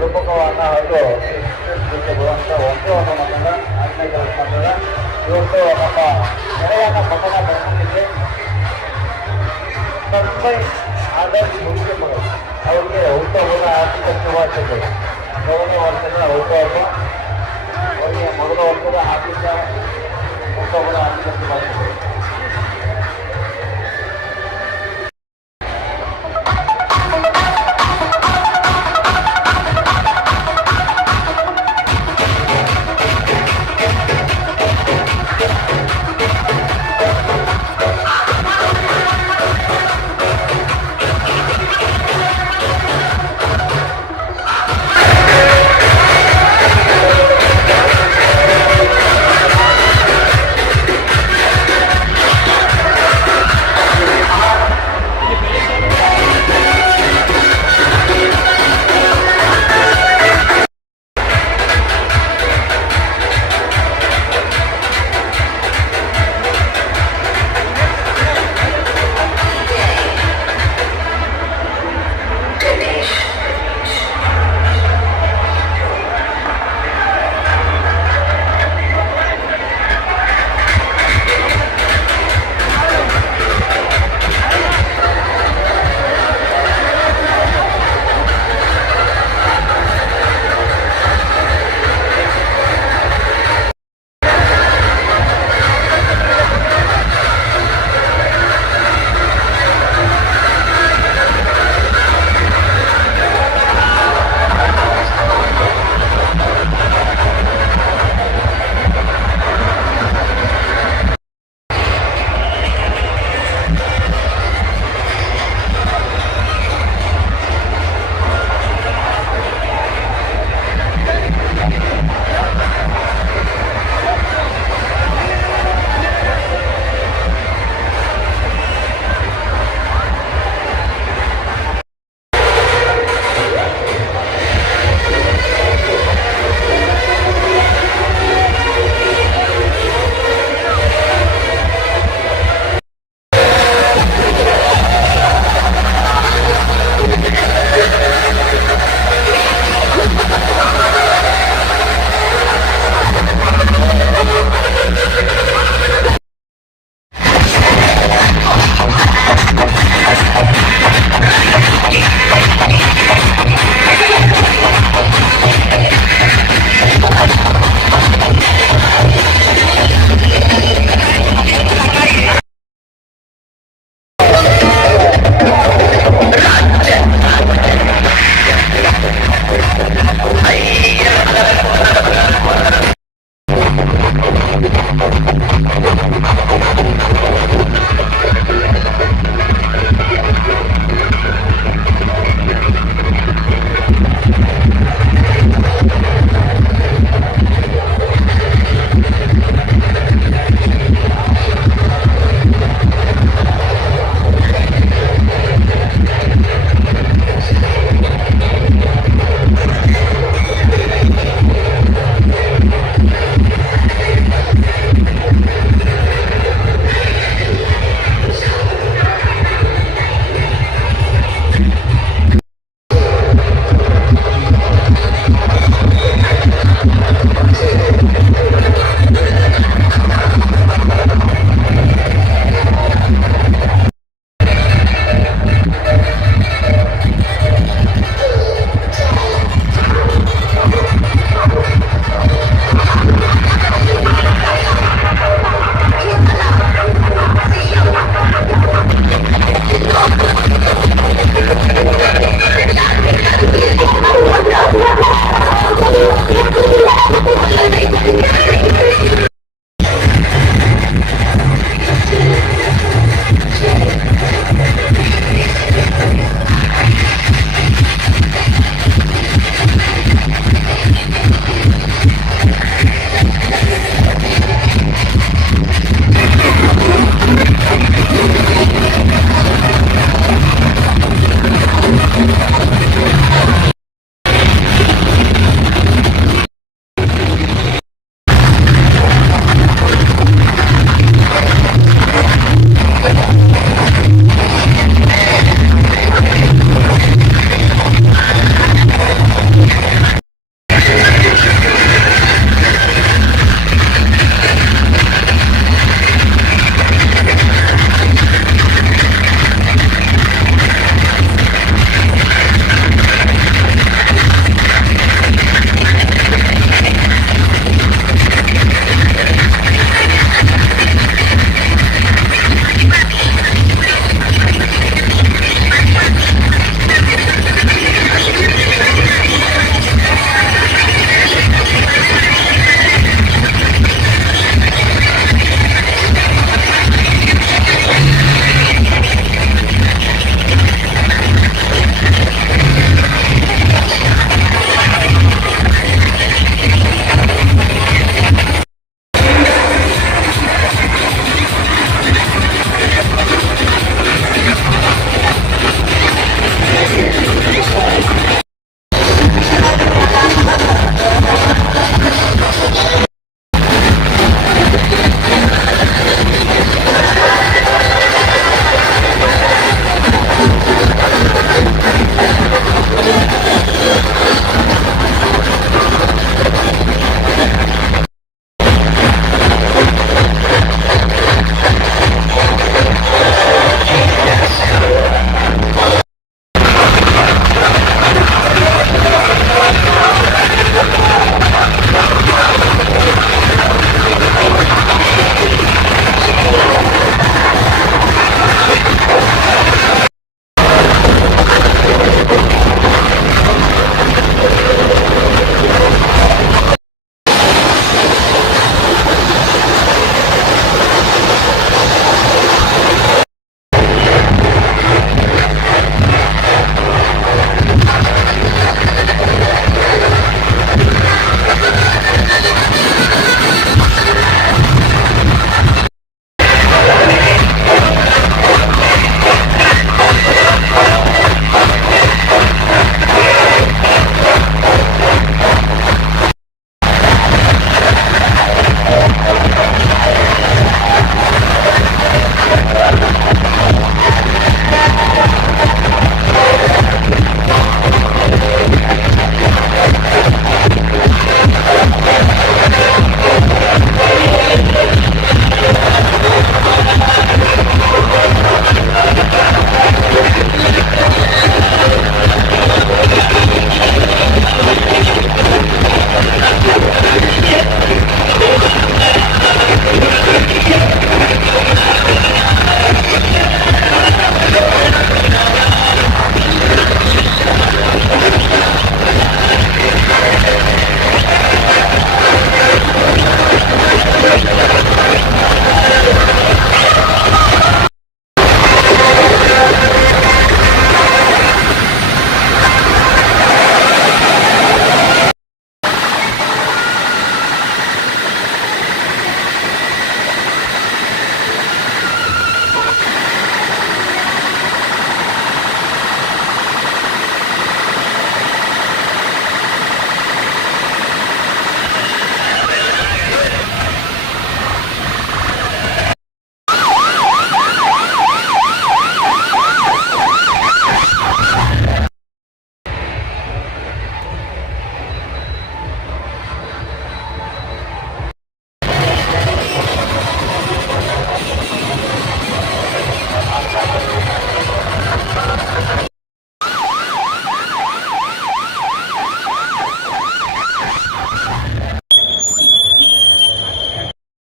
ನಿರೂಪಕವಾದ ಹಾಗೂ ಬರುವಂಥ ವಸ್ತುವನ್ನು ಮಕ್ಕಳ ಆಜ್ಞೆಗಳ ಮಕ್ಕಳ ಇವತ್ತು ನಮ್ಮ ನೆರೆಯನ್ನ ಮಗನ ಬರಲಿಕ್ಕೆ ತನ್ಮೈ ಆದರ್ಶ ಅವರಿಗೆ ಹುಟ್ಟುಹಬ್ಬದ ಆರ್ಥಿಕ ಶುಭಾಶಯಗಳು ಮೂರನೇ ವರ್ಷದ ಹುಟ್ಟಹಬ್ಬ ಅವರಿಗೆ ಮೊದಲ ವರ್ಷದ ಆರ್ಥಿಕ ಹುಟ್ಟುಹಬ್ಬದ ಆರ್ಥಿಕ ಶುಭಾಶಯಗಳು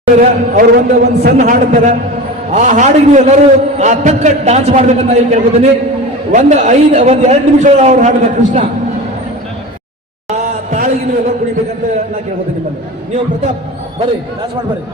ಅವ್ರು ಒಂದು ಒಂದು ಸಣ್ಣ ಹಾಡ್ತಾರೆ. ಆ ಹಾಡಿಗೆ ನೀವು ಎಲ್ಲರೂ ಆ ತಕ್ಕ ಡಾನ್ಸ್ ಮಾಡ್ಬೇಕಂತ ನಾನು ಕೇಳ್ಕೊತೀನಿ. ಒಂದು ಐದು, ಒಂದ್ ಎರಡು ನಿಮಿಷ ಅವ್ರು ಹಾಡಿದ ಕೃಷ್ಣ. ಆ ತಾಳಿಗೆ ನೀವು ಎಲ್ಲರೂ ಕುಡಿಬೇಕಂತ ನಾ ಕೇಳ್ಕೊತೀನಿ ನೀವು ಪ್ರತಾಪ್, ಬರ್ರಿ ಡಾನ್ಸ್ ಮಾಡಿ, ಬರ್ರಿ.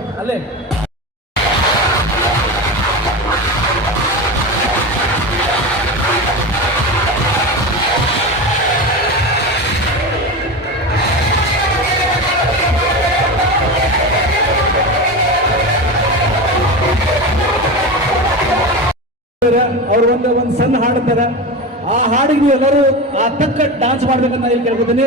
ಒಂದು ಆ ಹಾಡಿಗೆ ಎಲ್ಲರೂ ಆ ತಕ್ಕ ಡಾನ್ಸ್ ಮಾಡ್ಬೇಕಂತ ಇಲ್ಲಿ ಕೇಳ್ಕೊತೀನಿ.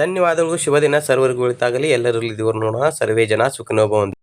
ಧನ್ಯವಾದಗಳು. ಶುಭ ದಿನ ಸರ್ವರಿಗೂ ಒಳಿತಾಗಲಿ ಎಲ್ಲರಲ್ಲಿ ದೇವರು ನೋಡೋಣ. ಸರ್ವೇ ಜನ ಸುಖನೋಭವಂತು